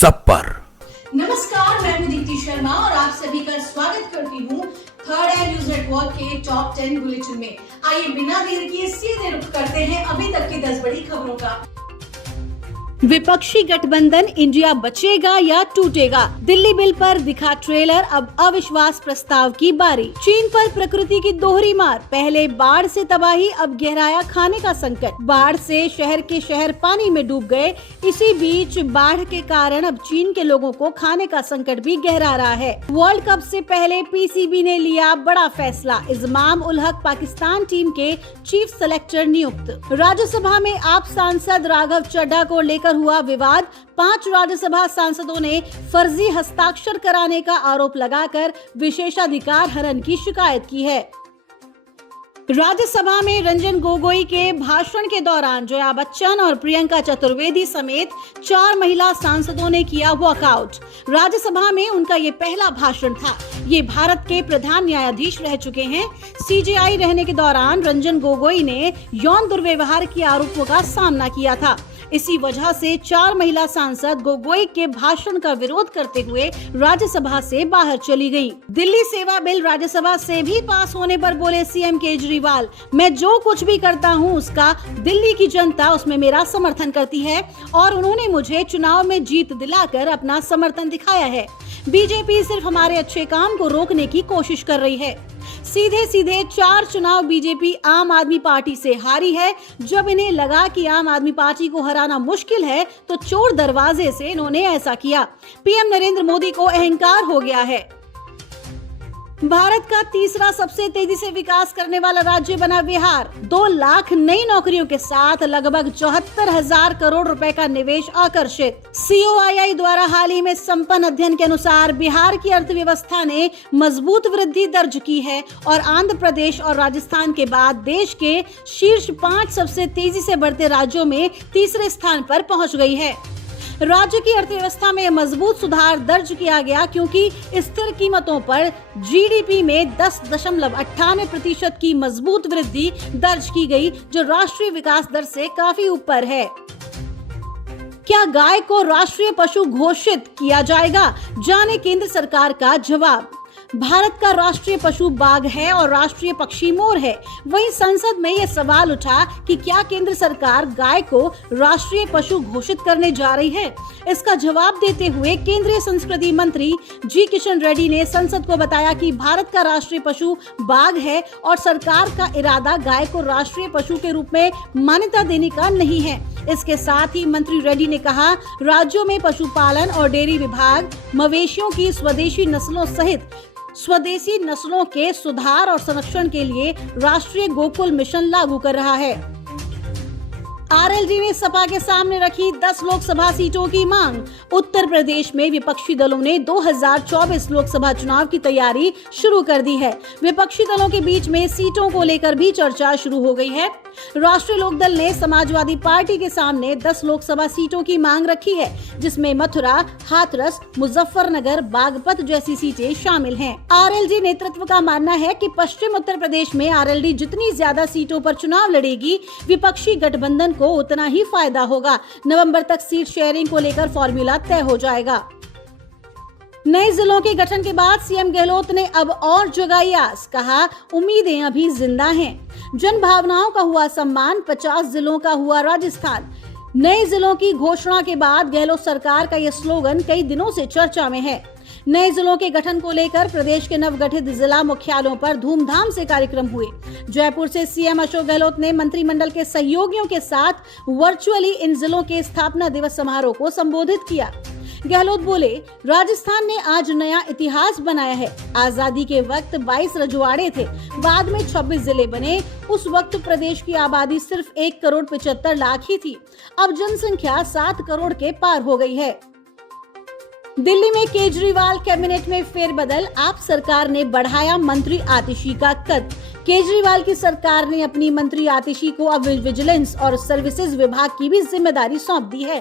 सब पर। नमस्कार, मैं हूं दीप्ति शर्मा और आप सभी का स्वागत करती हूं थर्ड आई न्यूज नेटवर्क के टॉप 10 बुलेटिन में। आइए बिना देर किए सीधे रुख करते हैं अभी तक की 10 बड़ी खबरों का। विपक्षी गठबंधन इंडिया बचेगा या टूटेगा, दिल्ली बिल पर दिखा ट्रेलर, अब अविश्वास प्रस्ताव की बारी। चीन पर प्रकृति की दोहरी मार, पहले बाढ़ से तबाही, अब गहराया खाने का संकट। बाढ़ से शहर के शहर पानी में डूब गए। इसी बीच बाढ़ के कारण अब चीन के लोगों को खाने का संकट भी गहरा रहा है। वर्ल्ड कप से पहले पीसीबी ने लिया बड़ा फैसला, इज़माम उल हक पाकिस्तान टीम के चीफ सेलेक्टर नियुक्त। राज्यसभा में आप सांसद राघव चड्ढा को लेकर हुआ विवाद, 5 राज्यसभा सांसदों ने फर्जी हस्ताक्षर कराने का आरोप लगाकर विशेषाधिकार हनन की शिकायत की है। राज्यसभा में रंजन गोगोई के भाषण के दौरान जया बच्चन और प्रियंका चतुर्वेदी समेत 4 महिला सांसदों ने किया वॉकआउट। राज्यसभा में उनका ये पहला भाषण था। ये भारत के प्रधान न्यायाधीश रह चुके हैं। सीजेआई रहने के दौरान रंजन गोगोई ने यौन दुर्व्यवहार के आरोपों का सामना किया था। इसी वजह से 4 महिला सांसद गोगोई के भाषण का विरोध करते हुए राज्यसभा से बाहर चली गयी। दिल्ली सेवा बिल राज्यसभा से भी पास होने पर बोले सीएम केजरीवाल, मैं जो कुछ भी करता हूं उसका दिल्ली की जनता उसमें मेरा समर्थन करती है और उन्होंने मुझे चुनाव में जीत दिलाकर अपना समर्थन दिखाया है। बीजेपी सिर्फ हमारे अच्छे काम को रोकने की कोशिश कर रही है। सीधे सीधे 4 चुनाव बीजेपी आम आदमी पार्टी से हारी है। जब इन्हें लगा कि आम आदमी पार्टी को हराना मुश्किल है तो चोर दरवाजे से इन्होंने ऐसा किया। पीएम नरेंद्र मोदी को अहंकार हो गया है। भारत का तीसरा सबसे तेजी से विकास करने वाला राज्य बना बिहार। 2 लाख नई नौकरियों के साथ लगभग 74,000 करोड़ रुपए का निवेश आकर्षित। COII द्वारा हाल ही में संपन्न अध्ययन के अनुसार बिहार की अर्थव्यवस्था ने मजबूत वृद्धि दर्ज की है और आंध्र प्रदेश और राजस्थान के बाद देश के शीर्ष 5 सबसे तेजी से बढ़ते राज्यों में तीसरे स्थान पर पहुंच गई है। राज्य की अर्थव्यवस्था में मजबूत सुधार दर्ज किया गया क्योंकि स्थिर कीमतों पर जीडीपी में 10.98% की मजबूत वृद्धि दर्ज की गई, जो राष्ट्रीय विकास दर से काफी ऊपर है। क्या गाय को राष्ट्रीय पशु घोषित किया जाएगा? जाने केंद्र सरकार का जवाब। भारत का राष्ट्रीय पशु बाघ है और राष्ट्रीय पक्षी मोर है। वहीं संसद में यह सवाल उठा कि क्या केंद्र सरकार गाय को राष्ट्रीय पशु घोषित करने जा रही है। इसका जवाब देते हुए केंद्रीय संस्कृति मंत्री जी किशन रेड्डी ने संसद को बताया कि भारत का राष्ट्रीय पशु बाघ है और सरकार का इरादा गाय को राष्ट्रीय पशु के रूप में मान्यता देने का नहीं है। इसके साथ ही मंत्री रेड्डी ने कहा, राज्यों में पशुपालन और डेयरी विभाग मवेशियों की स्वदेशी नस्लों सहित स्वदेशी नस्लों के सुधार और संरक्षण के लिए राष्ट्रीय गोकुल मिशन लागू कर रहा है। आरएलडी ने सपा के सामने रखी 10 लोकसभा सीटों की मांग। उत्तर प्रदेश में विपक्षी दलों ने 2024 लोकसभा चुनाव की तैयारी शुरू कर दी है। विपक्षी दलों के बीच में सीटों को लेकर भी चर्चा शुरू हो गई है। राष्ट्रीय लोकदल ने समाजवादी पार्टी के सामने 10 लोकसभा सीटों की मांग रखी है, जिसमें मथुरा, हाथरस, मुजफ्फरनगर, बागपत जैसी सीटें शामिल हैं। आरएलडी नेतृत्व का मानना है कि पश्चिम उत्तर प्रदेश में आरएलडी जितनी ज्यादा सीटों पर चुनाव लड़ेगी, विपक्षी गठबंधन को उतना ही फायदा होगा। नवंबर तक सीट शेयरिंग को लेकर फॉर्मूला तय हो जाएगा। नए जिलों के गठन के बाद सीएम गहलोत ने अब और जगाई आस, कहा उम्मीदें अभी जिंदा हैं। जन भावनाओं का हुआ सम्मान, 50 जिलों का हुआ राजस्थान। नए जिलों की घोषणा के बाद गहलोत सरकार का यह स्लोगन कई दिनों से चर्चा में है। नए जिलों के गठन को लेकर प्रदेश के नवगठित जिला मुख्यालयों पर धूमधाम से कार्यक्रम हुए। जयपुर से सीएम अशोक गहलोत ने मंत्रिमंडल के सहयोगियों के साथ वर्चुअली इन जिलों के स्थापना दिवस समारोह को संबोधित किया। गहलोत बोले, राजस्थान ने आज नया इतिहास बनाया है। आजादी के वक्त 22 रजवाड़े थे, बाद में 26 जिले बने। उस वक्त प्रदेश की आबादी सिर्फ 1 करोड़ 75 लाख ही थी। अब जनसंख्या 7 करोड़ के पार हो गई है। दिल्ली में केजरीवाल कैबिनेट में फेरबदल, आप सरकार ने बढ़ाया मंत्री आतिशी का कद। केजरीवाल की सरकार ने अपनी मंत्री आतिशी को अब विजिलेंस और सर्विसेज विभाग की भी जिम्मेदारी सौंप दी है।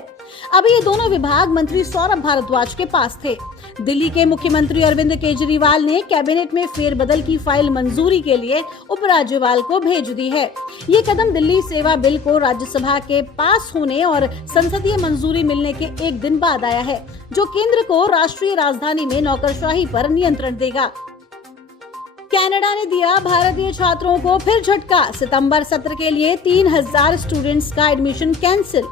अब ये दोनों विभाग मंत्री सौरभ भारद्वाज के पास थे। दिल्ली के मुख्यमंत्री अरविंद केजरीवाल ने कैबिनेट में फेरबदल की फाइल मंजूरी के लिए उपराज्यपाल को भेज दी है। ये कदम दिल्ली सेवा बिल को राज्यसभा के पास होने और संसदीय मंजूरी मिलने के एक दिन बाद आया है, जो केंद्र को राष्ट्रीय राजधानी में नौकरशाही पर नियंत्रण देगा। कनाडा ने दिया भारतीय छात्रों को फिर झटका। सितंबर सत्र के लिए 3000 स्टूडेंट्स का एडमिशन कैंसिल।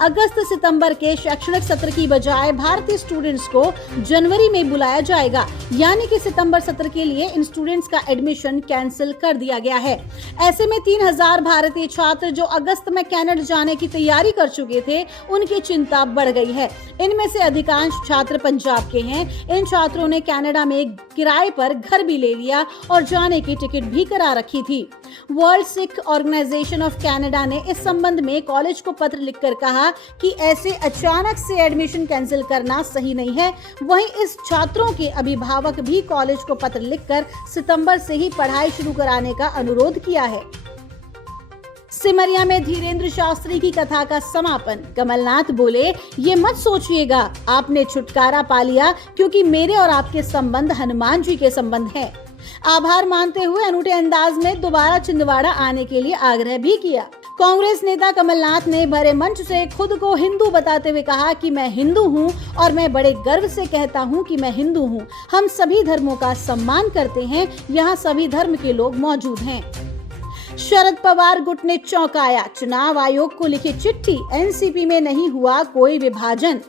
अगस्त सितंबर के शैक्षणिक सत्र की बजाय भारतीय स्टूडेंट्स को जनवरी में बुलाया जाएगा, यानी कि सितंबर सत्र के लिए इन स्टूडेंट्स का एडमिशन कैंसिल कर दिया गया है। ऐसे में 3000 भारतीय छात्र जो अगस्त में कनाडा जाने की तैयारी कर चुके थे, उनकी चिंता बढ़ गई है। इनमें से अधिकांश छात्र पंजाब के हैं। इन छात्रों ने कनाडा में किराए पर घर भी ले लिया और जाने की टिकट भी करा रखी थी। World Sikh organisation of Canada ने इस संबंध में कॉलेज को पत्र लिखकर कहा कि ऐसे अचानक से एडमिशन कैंसिल करना सही नहीं है। वहीं इस छात्रों के अभिभावक भी कॉलेज को पत्र लिखकर सितंबर से ही पढ़ाई शुरू कराने का अनुरोध किया है। सिमरिया में धीरेन्द्र शास्त्री की कथा का समापन। कमलनाथ बोले, ये मत सोचिएगा आपने छुटकारा पा लिया, क्योंकि मेरे और आपके संबंध हनुमान जी के संबंध हैं। आभार मानते हुए अनूठे अंदाज में दोबारा छिंदवाड़ा आने के लिए आग्रह भी किया। कांग्रेस नेता कमलनाथ ने भरे मंच से खुद को हिंदू बताते हुए कहा कि मैं हिंदू हूं और मैं बड़े गर्व से कहता हूं कि मैं हिंदू हूं। हम सभी धर्मों का सम्मान करते हैं, यहाँ सभी धर्म के लोग मौजूद हैं। शरद पवार गुट ने चौंकाया। चुनाव आयोग को लिखी चिट्ठी, एनसीपी में नहीं हुआ कोई विभाजन।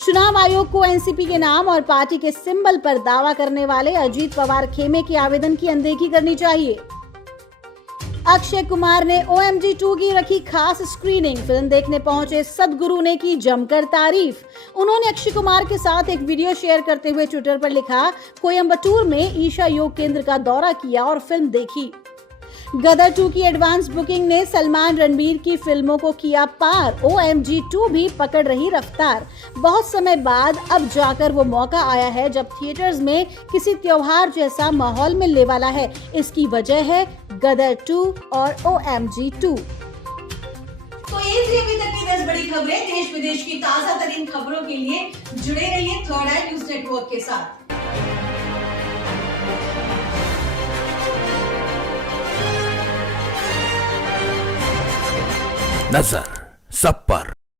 चुनाव आयोग को एनसीपी के नाम और पार्टी के सिंबल पर दावा करने वाले अजीत पवार खेमे के आवेदन की अनदेखी करनी चाहिए। अक्षय कुमार ने OMG 2 की रखी खास स्क्रीनिंग। फिल्म देखने पहुंचे सदगुरु ने की जमकर तारीफ। उन्होंने अक्षय कुमार के साथ एक वीडियो शेयर करते हुए ट्विटर पर लिखा, कोयम्बटूर में ईशा योग केंद्र का दौरा किया और फिल्म देखी। गदर 2 की एडवांस बुकिंग ने सलमान रणबीर की फिल्मों को किया पार। OMG 2 भी पकड़ रही रफ्तार। बहुत समय बाद अब जाकर वो मौका आया है जब थिएटर्स में किसी त्योहार जैसा माहौल मिलने वाला है। इसकी वजह है गदर 2 और OMG 2। तो ये थी अभी तक की 10 बड़ी खबरें। देश विदेश की ताजा तरीन खबरों के लिए जुड़े रहिए थर्ड आई न्यूज नेटवर्क के साथ। नजर सब पर।